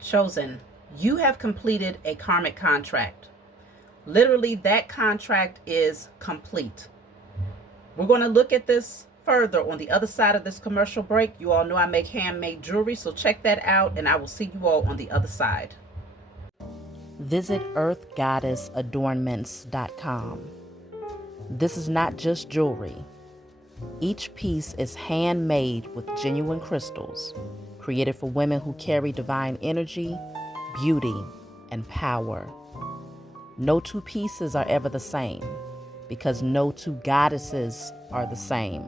Chosen, you have completed a karmic contract. Literally, that contract is complete. We're going to look at this further on the other side of this commercial break. You all know I make handmade jewelry, so check that out, and I will see you all on the other side. Visit earthgoddessadornments.com. This is not just jewelry. Each piece is handmade with genuine crystals, created for women who carry divine energy, beauty, and power. No two pieces are ever the same, because no two goddesses are the same.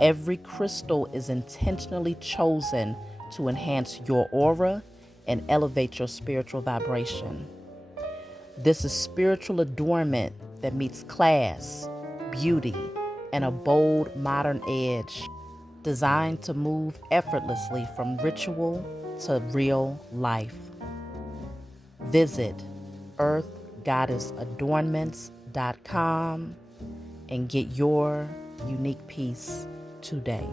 Every crystal is intentionally chosen to enhance your aura and elevate your spiritual vibration. This is spiritual adornment that meets class, beauty, and a bold modern edge, designed to move effortlessly from ritual to real life. Visit earthgoddessadornments.com and get your unique piece today.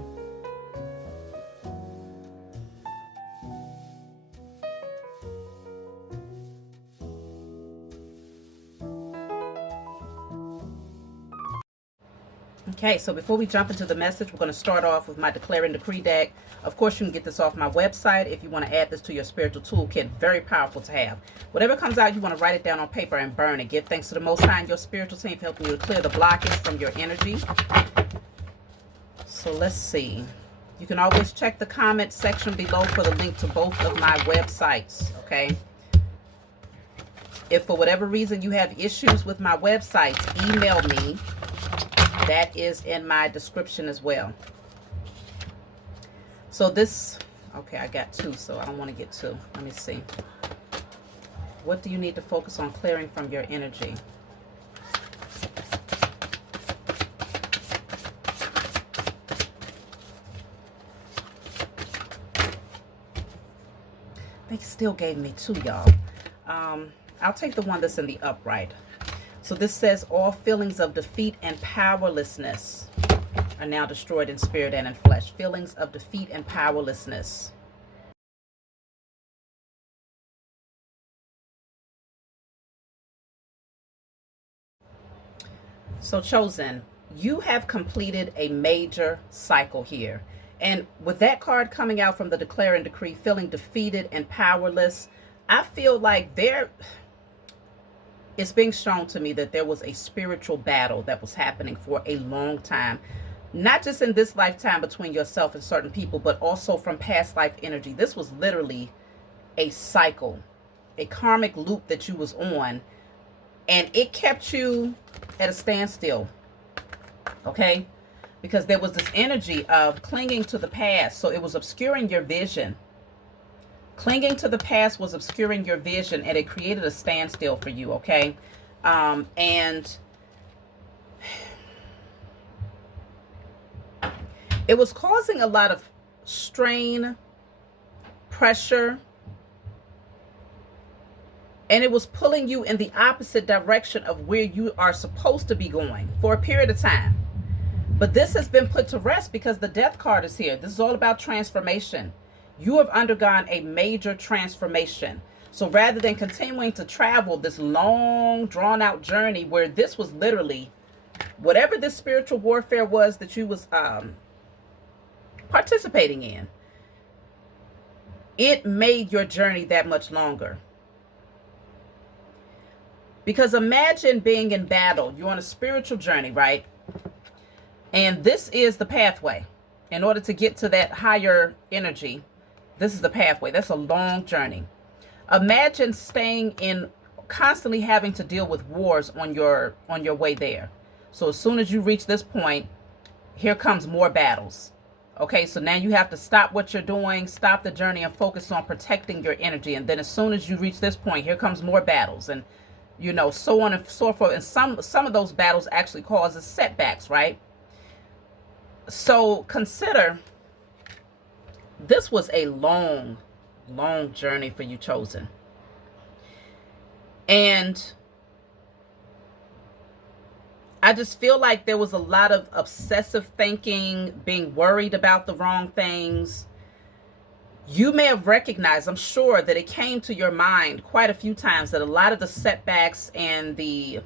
Okay, so before we jump into the message, we're going to start off with my Declare and Decree deck. Of course, you can get this off my website if you want to add this to your spiritual toolkit. Very powerful to have. Whatever comes out, you want to write it down on paper and burn it. Give thanks to the Most High and your spiritual team for helping you to clear the blockage from your energy. So let's see. You can always check the comment section below for the link to both of my websites, okay? If for whatever reason you have issues with my websites, email me. That is in my description as well. So this, okay, I got two, so I don't want to get two. Let me see. What do you need to focus on clearing from your energy? They still gave me two, y'all. I'll take the one that's in the upright. So this says all feelings of defeat and powerlessness are now destroyed in spirit and in flesh. Feelings of defeat and powerlessness. So chosen, you have completed a major cycle here. And with that card coming out from the Declare and Decree, feeling defeated and powerless, I feel like it's being shown to me that there was a spiritual battle that was happening for a long time. Not just in this lifetime between yourself and certain people, but also from past life energy. This was literally a cycle, a karmic loop that you was on, and it kept you at a standstill, okay? Because there was this energy of clinging to the past, so it was obscuring your vision. Clinging to the past was obscuring your vision, and it created a standstill for you, okay? And it was causing a lot of strain, pressure, and it was pulling you in the opposite direction of where you are supposed to be going for a period of time. But this has been put to rest because the death card is here. This is all about transformation. You have undergone a major transformation. So rather than continuing to travel this long, drawn-out journey where this was literally, whatever this spiritual warfare was that you was participating in, it made your journey that much longer. Because imagine being in battle. You're on a spiritual journey, right? And this is the pathway. In order to get to that higher energy, this is the pathway. That's a long journey. Imagine staying in, constantly having to deal with wars on your way there. So as soon as you reach this point, here comes more battles. Okay, so now you have to stop what you're doing, stop the journey, and focus on protecting your energy. And then as soon as you reach this point, here comes more battles, and you know, so on and so forth. And some of those battles actually causes setbacks, right? So consider, this was a long, long journey for you, chosen. And I just feel like there was a lot of obsessive thinking, being worried about the wrong things, You may have recognized, I'm sure, that it came to your mind quite a few times that a lot of the setbacks and the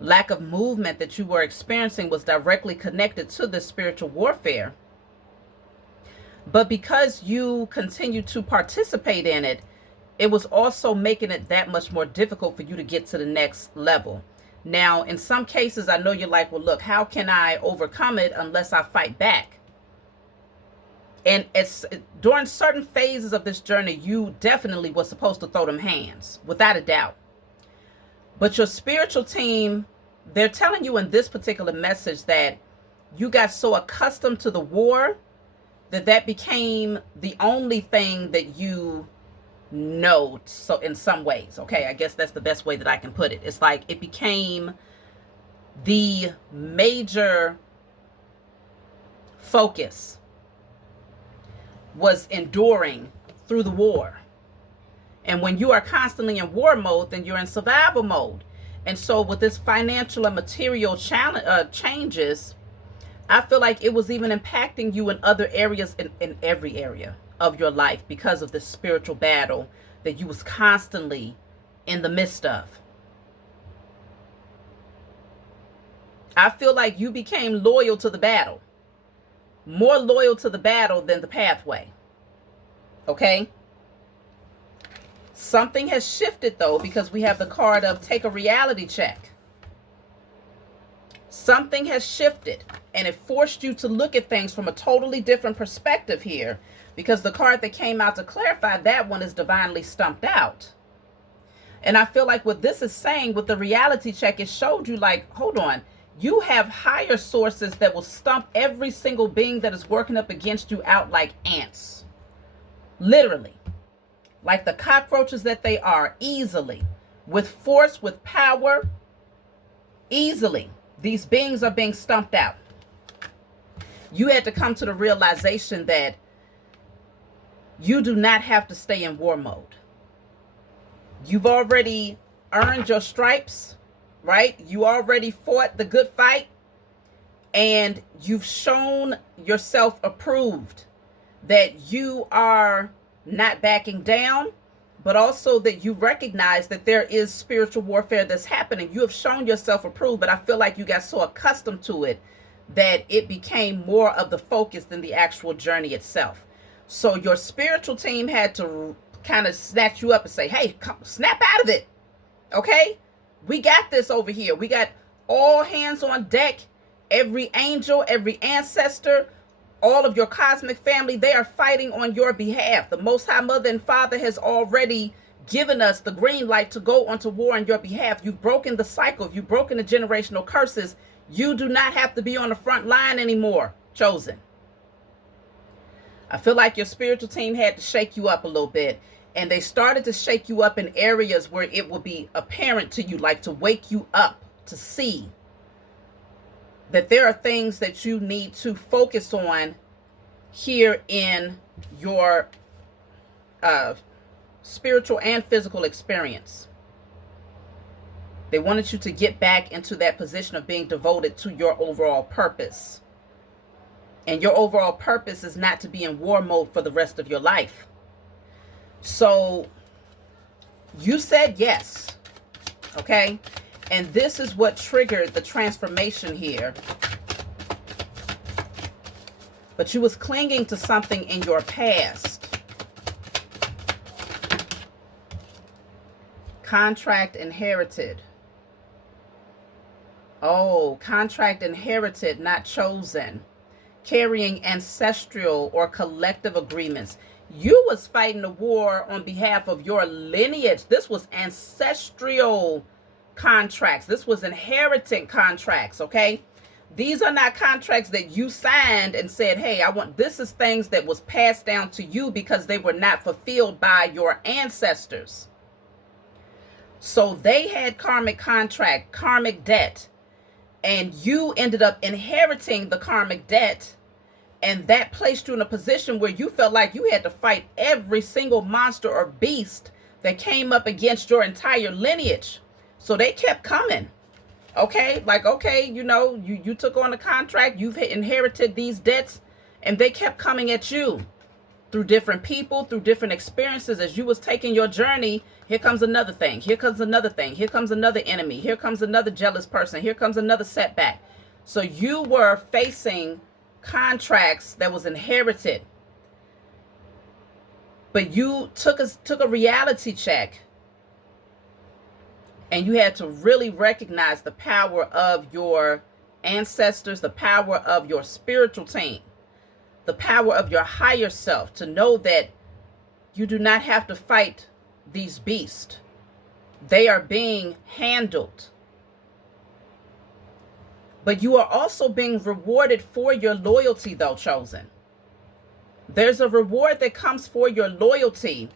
lack of movement that you were experiencing was directly connected to this spiritual warfare. But because you continue to participate in it, it was also making it that much more difficult for you to get to the next level. Now, in some cases, I know you're like, well, look, how can I overcome it unless I fight back? And it's during certain phases of this journey, you definitely was supposed to throw them hands, without a doubt. But your spiritual team, they're telling you in this particular message that you got so accustomed to the war that became the only thing that you know. So in some ways, okay, I guess that's the best way that I can put it. It's like it became the major focus was enduring through the war. And when you are constantly in war mode, then you're in survival mode. And so with this financial and material changes, I feel like it was even impacting you in other areas, in every area of your life, because of this spiritual battle that you was constantly in the midst of. I feel like you became loyal to the battle. More loyal to the battle than the pathway. Okay? Something has shifted, though, because we have the card of take a reality check. Something has shifted, and it forced you to look at things from a totally different perspective here, because the card that came out to clarify that one is divinely stumped out. And I feel like what this is saying with the reality check, it showed you like, hold on, you have higher sources that will stump every single being that is working up against you out like ants. Literally. Like the cockroaches that they are, easily. With force, with power, easily. These beings are being stumped out. You had to come to the realization that you do not have to stay in war mode. You've already earned your stripes, right? You already fought the good fight, and you've shown yourself approved that you are not backing down, but also that you recognize that there is spiritual warfare that's happening. You have shown yourself approved, but I feel like you got so accustomed to it that it became more of the focus than the actual journey itself. So your spiritual team had to kind of snatch you up and say, hey, come, snap out of it. Okay? We got this over here. We got all hands on deck. Every angel, every ancestor, all of your cosmic family, they are fighting on your behalf. The Most High Mother and Father has already given us the green light to go onto war on your behalf. You've broken the cycle. You've broken the generational curses. You do not have to be on the front line anymore, chosen. I feel like your spiritual team had to shake you up a little bit. And they started to shake you up in areas where it will be apparent to you, like to wake you up to see that there are things that you need to focus on here in your spiritual and physical experience. They wanted you to get back into that position of being devoted to your overall purpose. And your overall purpose is not to be in war mode for the rest of your life. So you said yes, okay? And this is what triggered the transformation here. But you was clinging to something in your past. Contract inherited. Oh, contract inherited, not chosen. Carrying ancestral or collective agreements. You was fighting the war on behalf of your lineage. This was ancestral contracts. This was inheriting contracts, okay? These are not contracts that you signed and said, hey, I want, this is things that was passed down to you because they were not fulfilled by your ancestors. So they had karmic contract, karmic debt, and you ended up inheriting the karmic debt. And that placed you in a position where you felt like you had to fight every single monster or beast that came up against your entire lineage. So they kept coming. Okay, like, okay, you know, you took on a contract, you've inherited these debts, and they kept coming at you. through different people, through different experiences. As you was taking your journey, here comes another thing. Here comes another thing. Here comes another enemy. Here comes another jealous person. Here comes another setback. So you were facing contracts that was inherited. But you took a reality check, and you had to really recognize the power of your ancestors, the power of your spiritual team, the power of your higher self, to know that you do not have to fight these beasts. They are being handled. But you are also being rewarded for your loyalty, though, chosen. There's a reward that comes for your loyalty,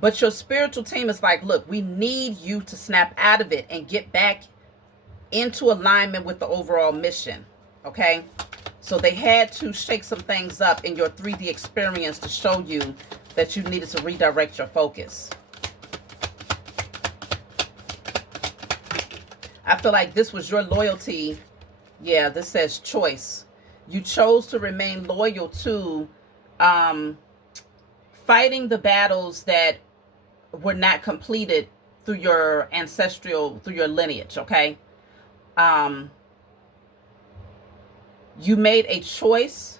but your spiritual team is like, look, we need you to snap out of it and get back into alignment with the overall mission, okay? So they had to shake some things up in your 3D experience to show you that you needed to redirect your focus. I feel like this was your loyalty. Yeah, this says choice. You chose to remain loyal to fighting the battles that were not completed through your ancestral, through your lineage, okay? You made a choice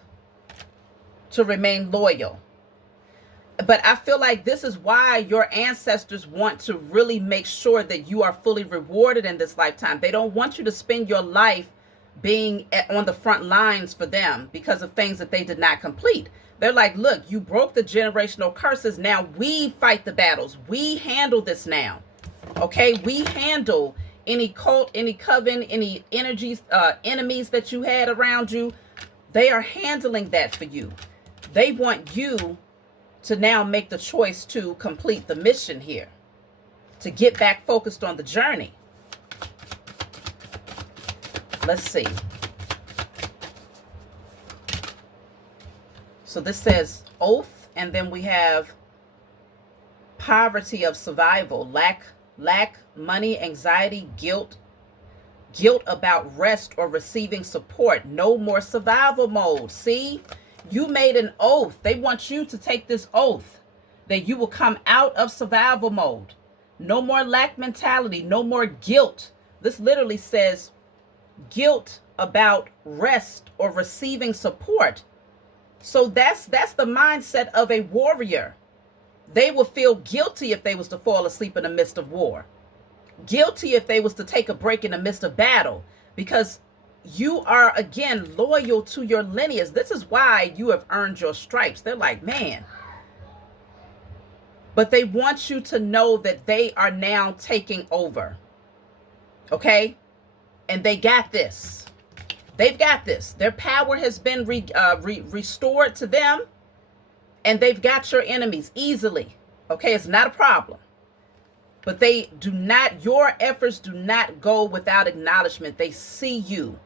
to remain loyal. But I feel like this is why your ancestors want to really make sure that you are fully rewarded in this lifetime. They don't want you to spend your life being on the front lines for them because of things that they did not complete. They're like, look, you broke the generational curses. Now we fight the battles. We handle this now. Okay, we handle any cult, any coven, any energies, enemies that you had around you. They are handling that for you. They want you to now make the choice to complete the mission here, to get back focused on the journey. Let's see. So this says oath, and then we have poverty of survival, lack money, anxiety, guilt about rest or receiving support. No more survival mode. See, you made an oath. They want you to take this oath that you will come out of survival mode. No more lack mentality, no more guilt. This literally says guilt about rest or receiving support. So that's the mindset of a warrior. They will feel guilty if they was to fall asleep in the midst of war. Guilty if they was to take a break in the midst of battle, because you are, again, loyal to your lineage. This is why you have earned your stripes. They're like, man. But they want you to know that they are now taking over. Okay? And they got this. They've got this. Their power has been restored to them. And they've got your enemies easily. Okay? It's not a problem. But they do not, your efforts do not go without acknowledgement. They see you.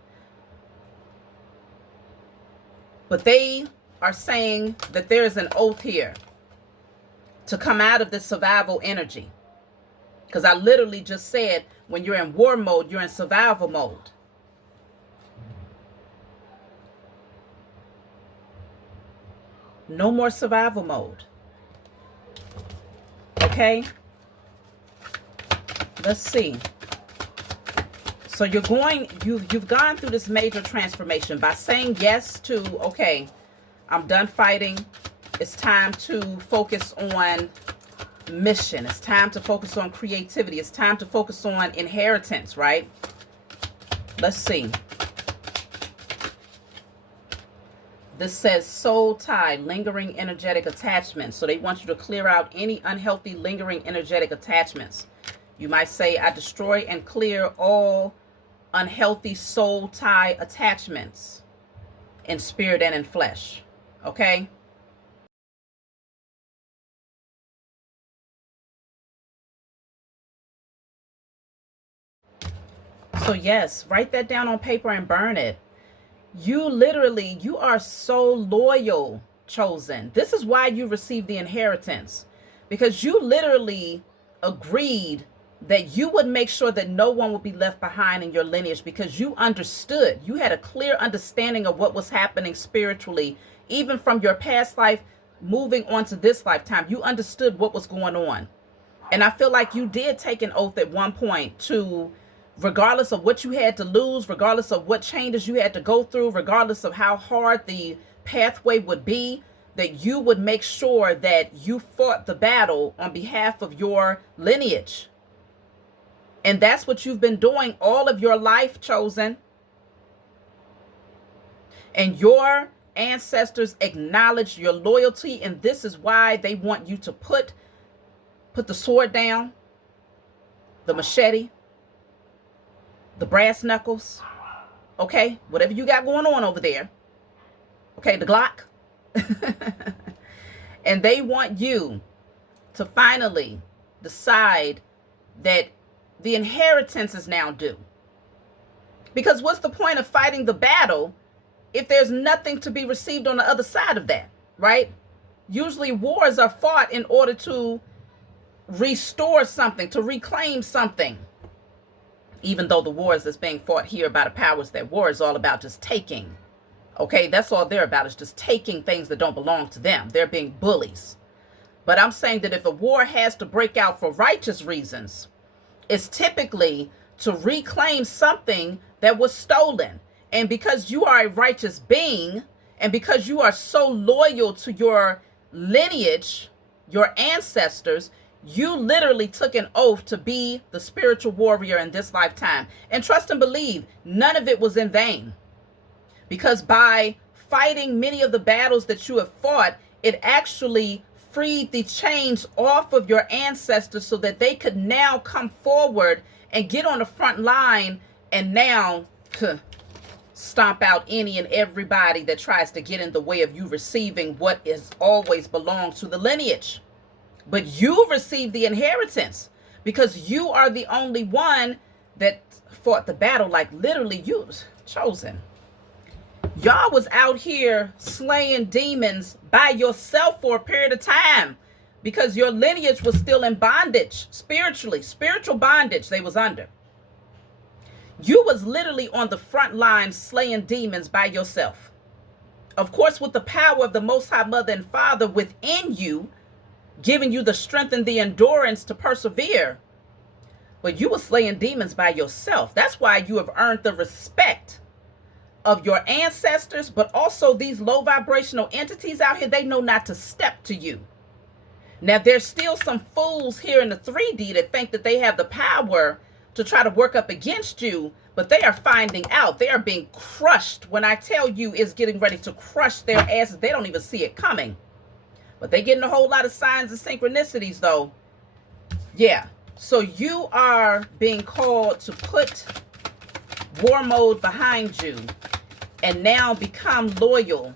But they are saying that there is an oath here to come out of this survival energy. Because I literally just said, when you're in war mode, you're in survival mode. No more survival mode. Okay? Let's see. So you've gone through this major transformation by saying yes to, okay, I'm done fighting. It's time to focus on mission. It's time to focus on creativity. It's time to focus on inheritance, right? Let's see. This says soul tie, lingering energetic attachments. So they want you to clear out any unhealthy, lingering energetic attachments. You might say, I destroy and clear all unhealthy soul tie attachments in spirit and in flesh. Okay? So yes, write that down on paper and burn it. You literally, you are so loyal, chosen. This is why you received the inheritance. Because you literally agreed that you would make sure that no one would be left behind in your lineage, because you understood. You had a clear understanding of what was happening spiritually, even from your past life, moving on to this lifetime, you understood what was going on. And I feel like you did take an oath at one point to, regardless of what you had to lose, regardless of what changes you had to go through, regardless of how hard the pathway would be, that you would make sure that you fought the battle on behalf of your lineage. And that's what you've been doing all of your life, chosen. And your ancestors acknowledge your loyalty, and this is why they want you to put the sword down, the machete, the brass knuckles, okay? Whatever you got going on over there, okay, the Glock. And they want you to finally decide that the inheritance is now due. Because what's the point of fighting the battle if there's nothing to be received on the other side of that, right? Usually wars are fought in order to restore something, to reclaim something. Even though the wars that's being fought here by the powers that war is all about just taking. Okay, that's all they're about, is just taking things that don't belong to them. They're being bullies. But I'm saying that if a war has to break out for righteous reasons, it's typically to reclaim something that was stolen. And because you are a righteous being, and because you are so loyal to your lineage, your ancestors, you literally took an oath to be the spiritual warrior in this lifetime. And trust and believe, none of it was in vain. Because by fighting many of the battles that you have fought, it actually freed the chains off of your ancestors so that they could now come forward and get on the front line and now stomp out any and everybody that tries to get in the way of you receiving what is always belongs to the lineage. But you receive the inheritance because you are the only one that fought the battle. Like literally, you chosen. Y'all was out here slaying demons by yourself for a period of time because your lineage was still in bondage, spiritual bondage they was under. You was literally on the front line slaying demons by yourself. Of course, with the power of the Most High Mother and Father within you, giving you the strength and the endurance to persevere. But you were slaying demons by yourself. That's why you have earned the respect of your ancestors, but also these low vibrational entities out here. They know not to step to you. Now, there's still some fools here in the 3D that think that they have the power to try to work up against you, but they are finding out. They are being crushed. When I tell you it's getting ready to crush their asses, they don't even see it coming. But they getting a whole lot of signs and synchronicities, though. Yeah. So you are being called to put war mode behind you and now become loyal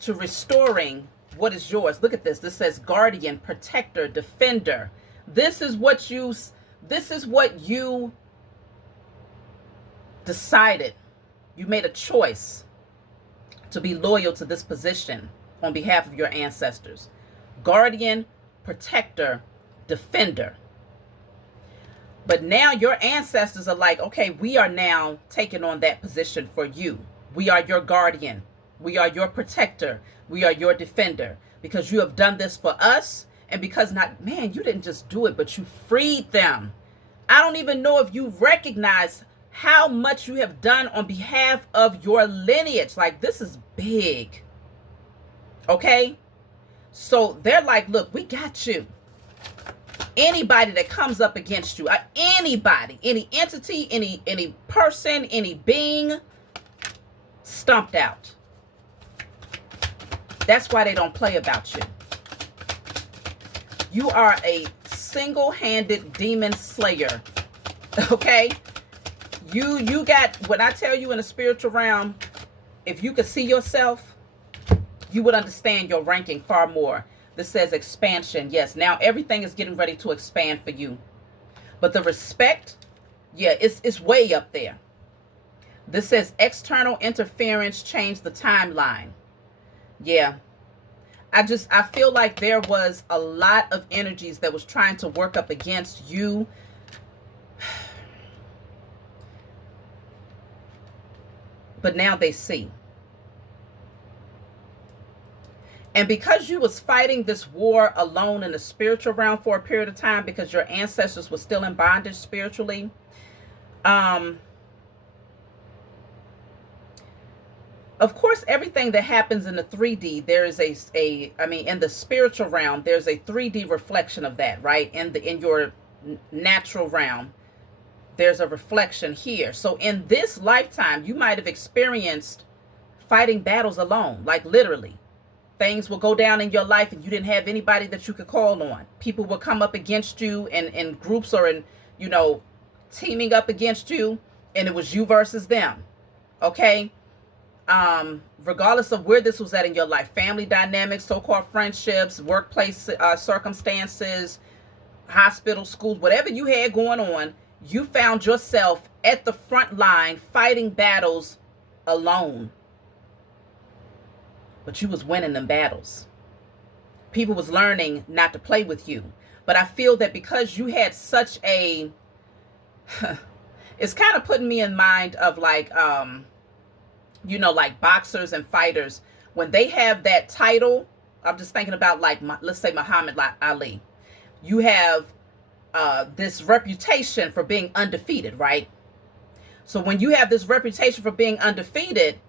to restoring what is yours. Look at this. This says guardian, protector, defender. This is what you decided. You made a choice to be loyal to this position on behalf of your ancestors. Guardian, protector, defender. But now your ancestors are like, okay, we are now taking on that position for you. We are your guardian. We are your protector. We are your defender. Because you have done this for us. And because man, you didn't just do it, but you freed them. I don't even know if you recognize how much you have done on behalf of your lineage. Like, this is big. Okay? So they're like, look, we got you. Anybody that comes up against you, anybody, any entity, any person, any being, stumped out. That's why they don't play about you. You are a single-handed demon slayer. Okay? You got, when I tell you in the spiritual realm, if you could see yourself, you would understand your ranking far more. This says expansion. Yes, now everything is getting ready to expand for you. But the respect, yeah, it's way up there. This says external interference changed the timeline. Yeah. I feel like there was a lot of energies that was trying to work up against you. But now they see. And because you was fighting this war alone in the spiritual realm for a period of time, because your ancestors were still in bondage spiritually, of course, everything that happens in the 3D, there is in the spiritual realm, there's a 3D reflection of that, right? In your natural realm, there's a reflection here. So in this lifetime, you might have experienced fighting battles alone, like literally. Things will go down in your life and you didn't have anybody that you could call on. People will come up against you in groups or in, teaming up against you, and it was you versus them. Okay? Regardless of where this was at in your life, family dynamics, so-called friendships, workplace circumstances, hospital, schools, whatever you had going on, you found yourself at the front line fighting battles alone. But you was winning them battles. People was learning not to play with you. But I feel that because you had such a, it's kind of putting me in mind of like boxers and fighters, when they have that title. I'm just thinking about like, let's say Muhammad Ali. You have this reputation for being undefeated, right? So when you have this reputation for being undefeated,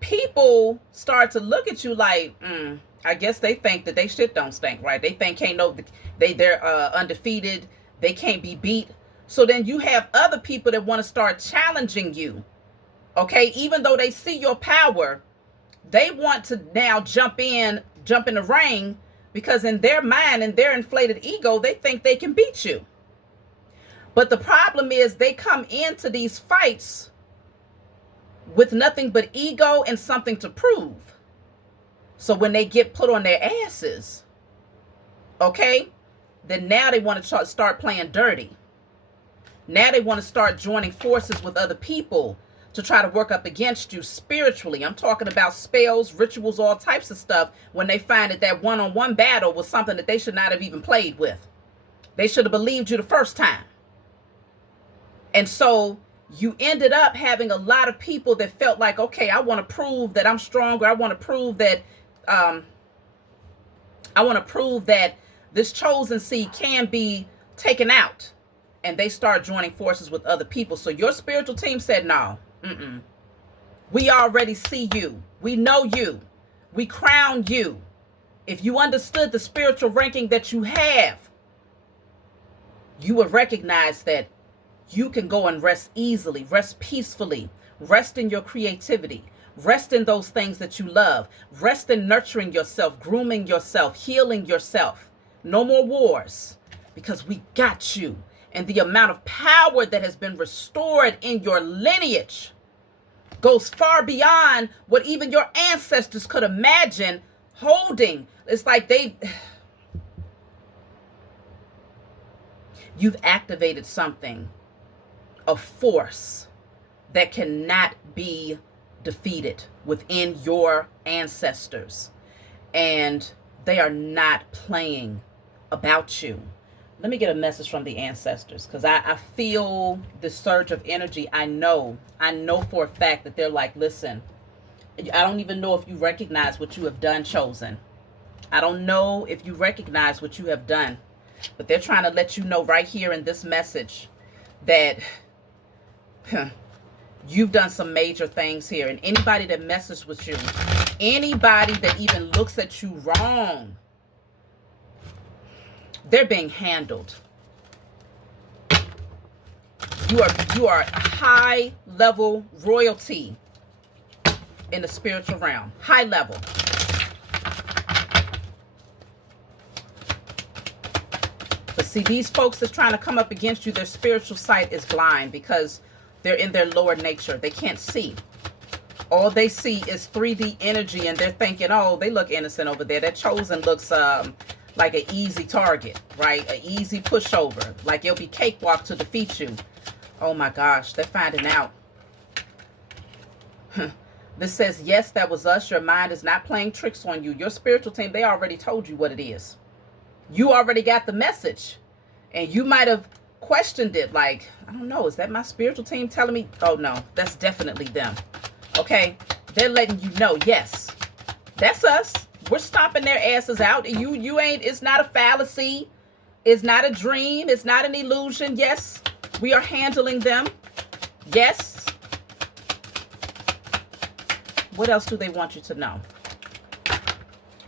people start to look at you like, I guess they think that they shit don't stink, right? They think they're undefeated, they can't be beat. So then you have other people that want to start challenging you. Okay, even though they see your power, they want to now jump in the ring, because in their mind and their inflated ego, they think they can beat you. But the problem is they come into these fights with nothing but ego and something to prove. So when they get put on their asses, okay, then now they want to start playing dirty. Now they want to start joining forces with other people to try to work up against you spiritually. I'm talking about spells, rituals, all types of stuff, when they find that one-on-one battle was something that they should not have even played with. They should have believed you the first time. And so you ended up having a lot of people that felt like, okay, I want to prove that I'm stronger. I want to prove that this chosen seed can be taken out. And they start joining forces with other people. So your spiritual team said, no, we already see you. We know you. We crown you. If you understood the spiritual ranking that you have, you would recognize that you can go and rest easily, rest peacefully, rest in your creativity, rest in those things that you love, rest in nurturing yourself, grooming yourself, healing yourself. No more wars, because we got you. And the amount of power that has been restored in your lineage goes far beyond what even your ancestors could imagine holding. It's like you've activated something, a force that cannot be defeated within your ancestors. And they are not playing about you. Let me get a message from the ancestors, because I feel the surge of energy. I know for a fact that they're like, listen, I don't even know if you recognize what you have done, chosen. I don't know if you recognize what you have done, but they're trying to let you know right here in this message that you've done some major things here. And anybody that messes with you, anybody that even looks at you wrong, they're being handled. You are high level royalty in the spiritual realm. High level. But see, these folks that's trying to come up against you, their spiritual sight is blind because they're in their lower nature. They can't see. All they see is 3D energy, and they're thinking, oh, they look innocent over there. That chosen looks like an easy target, right? An easy pushover. Like it'll be cakewalk to defeat you. Oh my gosh, they're finding out. This says, yes, that was us. Your mind is not playing tricks on you. Your spiritual team, they already told you what it is. You already got the message. And you might have questioned it like, I don't know, is that my spiritual team telling me? Oh no, that's definitely them. Okay, they're letting you know, yes, that's us. We're stomping their asses out. You ain't, it's not a fallacy. It's not a dream. It's not an illusion. Yes, we are handling them. Yes. What else do they want you to know?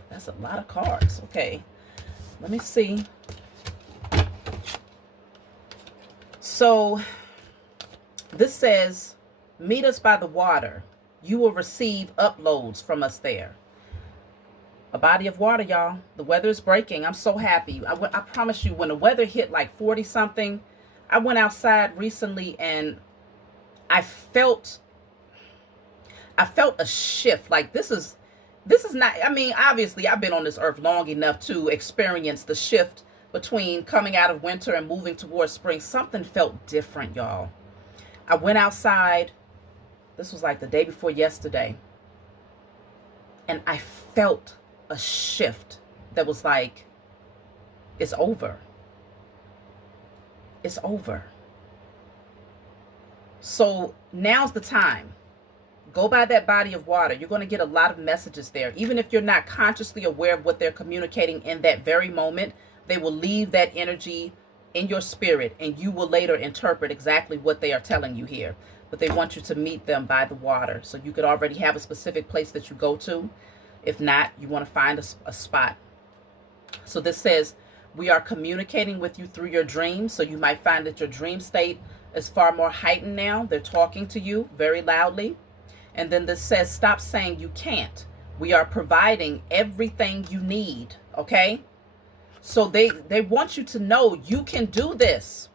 That's a lot of cards. Okay. Let me see. So this says, meet us by the water. You will receive uploads from us there. A body of water, y'all. The weather is breaking. I'm so happy. I promise you, when the weather hit like 40 something, I went outside recently and I felt a shift. Like this is not, I mean, obviously I've been on this earth long enough to experience the shift between coming out of winter and moving towards spring. Something felt different, y'all. I went outside. This was like the day before yesterday. And I felt a shift that was like, it's over. It's over. So now's the time. Go by that body of water. You're going to get a lot of messages there. Even if you're not consciously aware of what they're communicating in that very moment, they will leave that energy in your spirit, and you will later interpret exactly what they are telling you here. But they want you to meet them by the water. So you could already have a specific place that you go to. If not, you want to find a spot. So this says, we are communicating with you through your dreams. So you might find that your dream state is far more heightened now. They're talking to you very loudly. And then this says, stop saying you can't. We are providing everything you need. Okay? So they want you to know you can do this.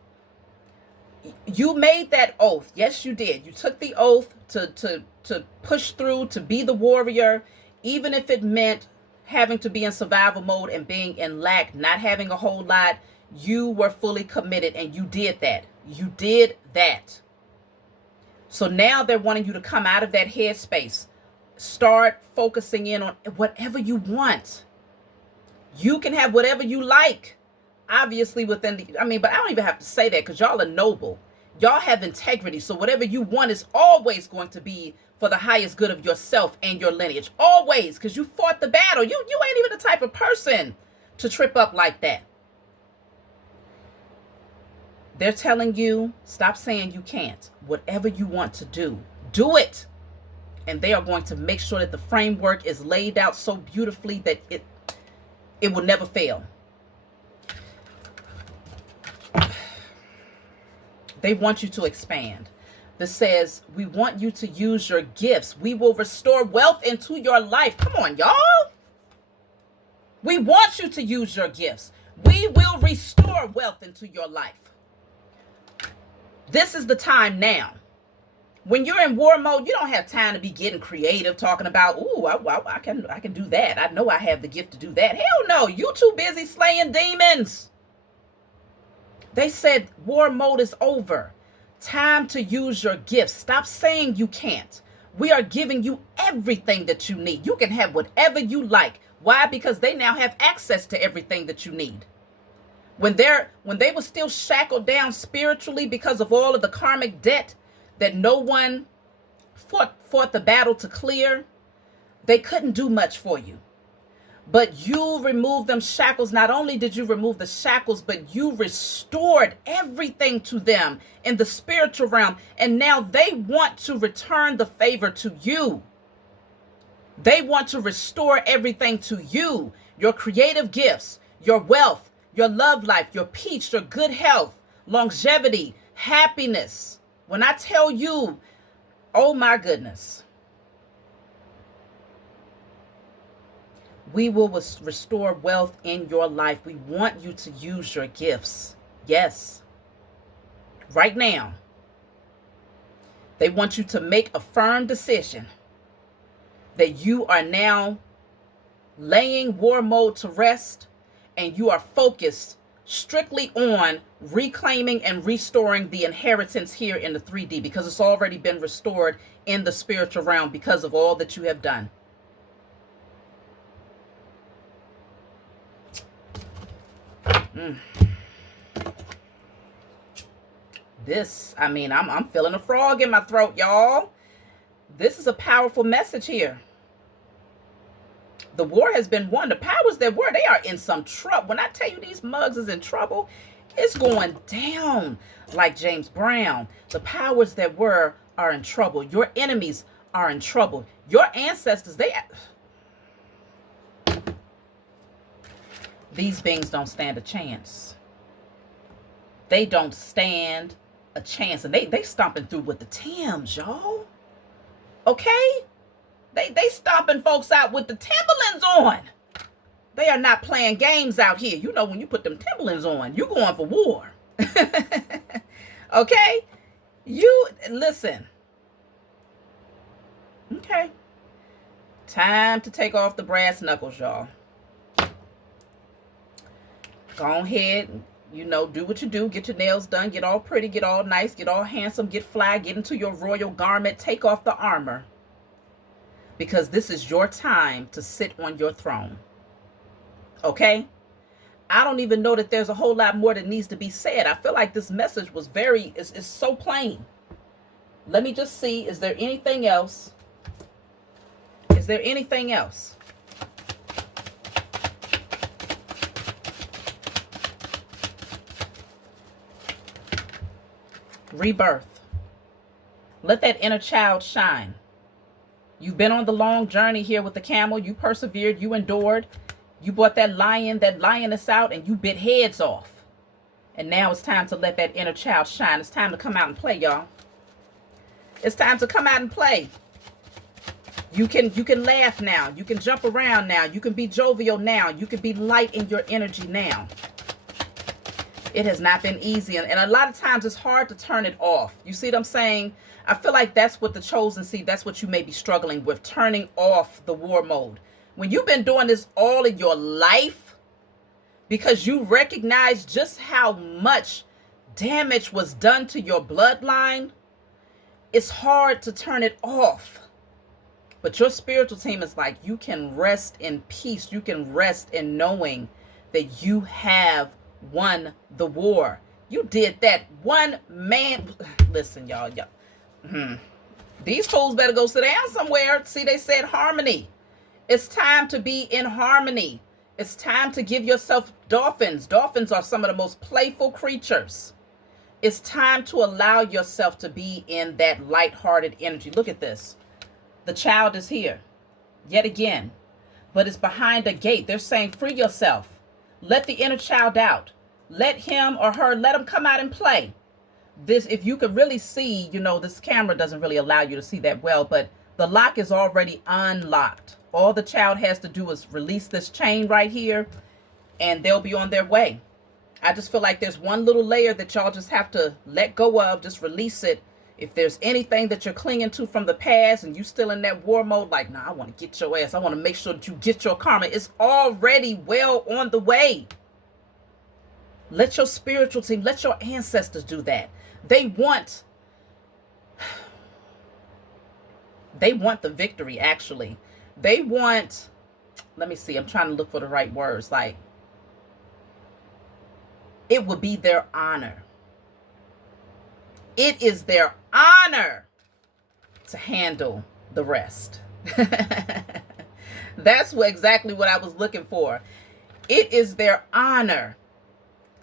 You made that oath. Yes, you did. You took the oath to push through, to be the warrior, even if it meant having to be in survival mode and being in lack, not having a whole lot. You were fully committed and you did that. You did that. So now they're wanting you to come out of that headspace. Start focusing in on whatever you want. You can have whatever you like. Obviously within the, but I don't even have to say that because y'all are noble. Y'all have integrity. So whatever you want is always going to be for the highest good of yourself and your lineage. Always, because you fought the battle. You ain't even the type of person to trip up like that. They're telling you, stop saying you can't. Whatever you want to do, do it. And they are going to make sure that the framework is laid out so beautifully that it will never fail. They want you to expand. This says, we want you to use your gifts. We will restore wealth into your life. Come on, y'all. We want you to use your gifts. We will restore wealth into your life. This is the time now. When you're in war mode, you don't have time to be getting creative, talking about, ooh, I can do that. I know I have the gift to do that. Hell no, you too busy slaying demons. They said war mode is over. Time to use your gifts. Stop saying you can't. We are giving you everything that you need. You can have whatever you like. Why? Because they now have access to everything that you need. When they were still shackled down spiritually because of all of the karmic debt that no one fought the battle to clear, they couldn't do much for you. But you removed them shackles. Not only did you remove the shackles, but you restored everything to them in the spiritual realm. And now they want to return the favor to you. They want to restore everything to you. Your creative gifts, your wealth, your love life, your peace, your good health, longevity, happiness. When I tell you, oh my goodness. We will restore wealth in your life. We want you to use your gifts. Yes. Right now. They want you to make a firm decision that you are now laying war mode to rest and you are focused strictly on reclaiming and restoring the inheritance here in the 3D because it's already been restored in the spiritual realm because of all that you have done. This, I'm feeling a frog in my throat, y'all. This is a powerful message here. The war has been won. The powers that were, they are in some trouble. When I tell you these mugs is in trouble, it's going down like James Brown. The powers that were are in trouble. Your enemies are in trouble. Your ancestors, these beings don't stand a chance. They don't stand a chance. And they stomping through with the Timbs, y'all. Okay? They stomping folks out with the Timberlands on. They are not playing games out here. You know, when you put them Timberlands on, you going for war. Okay? You, listen. Okay. Time to take off the brass knuckles, y'all. Go ahead, you know, do what you do. Get your nails done. Get all pretty. Get all nice. Get all handsome. Get fly. Get into your royal garment. Take off the armor. Because this is your time to sit on your throne. Okay? I don't even know that there's a whole lot more that needs to be said. I feel like this message was it's so plain. Let me just see. Is there anything else? Is there anything else? Rebirth. Let that inner child shine. You've been on the long journey here with the camel. You persevered. You endured. You brought that lioness out, and you bit heads off. And now it's time to let that inner child shine. It's time to come out and play, y'all. It's time to come out and play. You can laugh now. You can jump around now. You can be jovial now. You can be light in your energy now. It has not been easy. And a lot of times it's hard to turn it off. You see what I'm saying? I feel like that's what the chosen see. That's what you may be struggling with, turning off the war mode. When you've been doing this all of your life, because you recognize just how much damage was done to your bloodline, it's hard to turn it off. But your spiritual team is like, you can rest in peace. You can rest in knowing that you have won the war. You did that. One man. Listen, y'all. These fools better go sit down somewhere. See, they said harmony. It's time to be in harmony. It's time to give yourself dolphins. Dolphins are some of the most playful creatures. It's time to allow yourself to be in that lighthearted energy. Look at this. The child is here yet again, but it's behind a gate. They're saying, free yourself. Let the inner child out. Let him or her, let him come out and play. This, if you could really see, you know, this camera doesn't really allow you to see that well, but the lock is already unlocked. All the child has to do is release this chain right here, and they'll be on their way. I just feel like there's one little layer that y'all just have to let go of, just release it. If there's anything that you're clinging to from the past and you still in that war mode, like, nah, I want to get your ass. I want to make sure that you get your karma. It's already well on the way. Let your spiritual team, let your ancestors do that. They want the victory, actually. They want, let me see, I'm trying to look for the right words. Like, it would be their honor. It is their honor to handle the rest. That's exactly what I was looking for. It is their honor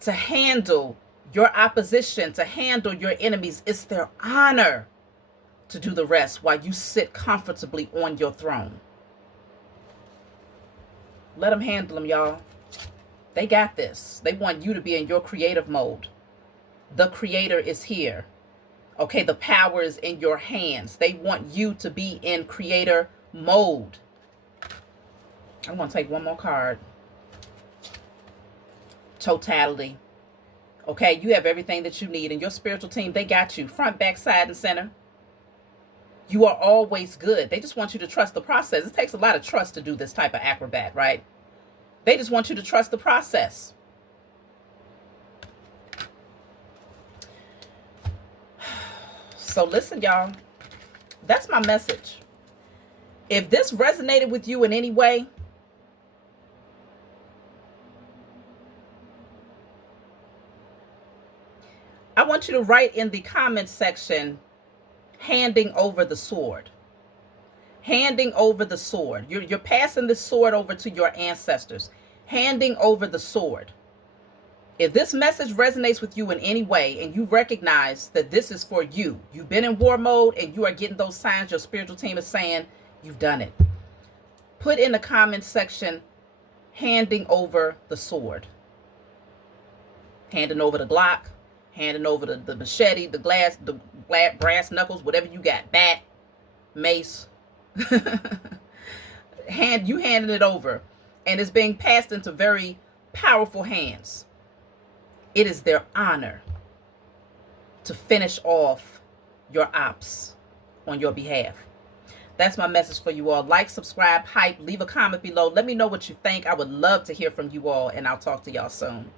to handle your opposition, to handle your enemies. It's their honor to do the rest while you sit comfortably on your throne. Let them handle them, y'all. They got this. They want you to be in your creative mode. The creator is here. Okay, the power is in your hands. They want you to be in creator mode. I'm going to take one more card. Totality. Okay, you have everything that you need. And your spiritual team, they got you. Front, back, side, and center. You are always good. They just want you to trust the process. It takes a lot of trust to do this type of acrobat, right? They just want you to trust the process. So listen, y'all. That's my message. If this resonated with you in any way, I want you to write in the comments section, handing over the sword. handing over the sword. You're passing the sword over to your ancestors, handing over the sword. If this message resonates with you in any way and you recognize that this is for you, you've been in war mode and you are getting those signs your spiritual team is saying, you've done it. Put in the comment section, handing over the sword. Handing over the Glock, handing over the machete, the brass knuckles, whatever you got, bat, mace. You handing it over, and it's being passed into very powerful hands. It is their honor to finish off your ops on your behalf. That's my message for you all. Like, subscribe, hype, leave a comment below. Let me know what you think. I would love to hear from you all, and I'll talk to y'all soon.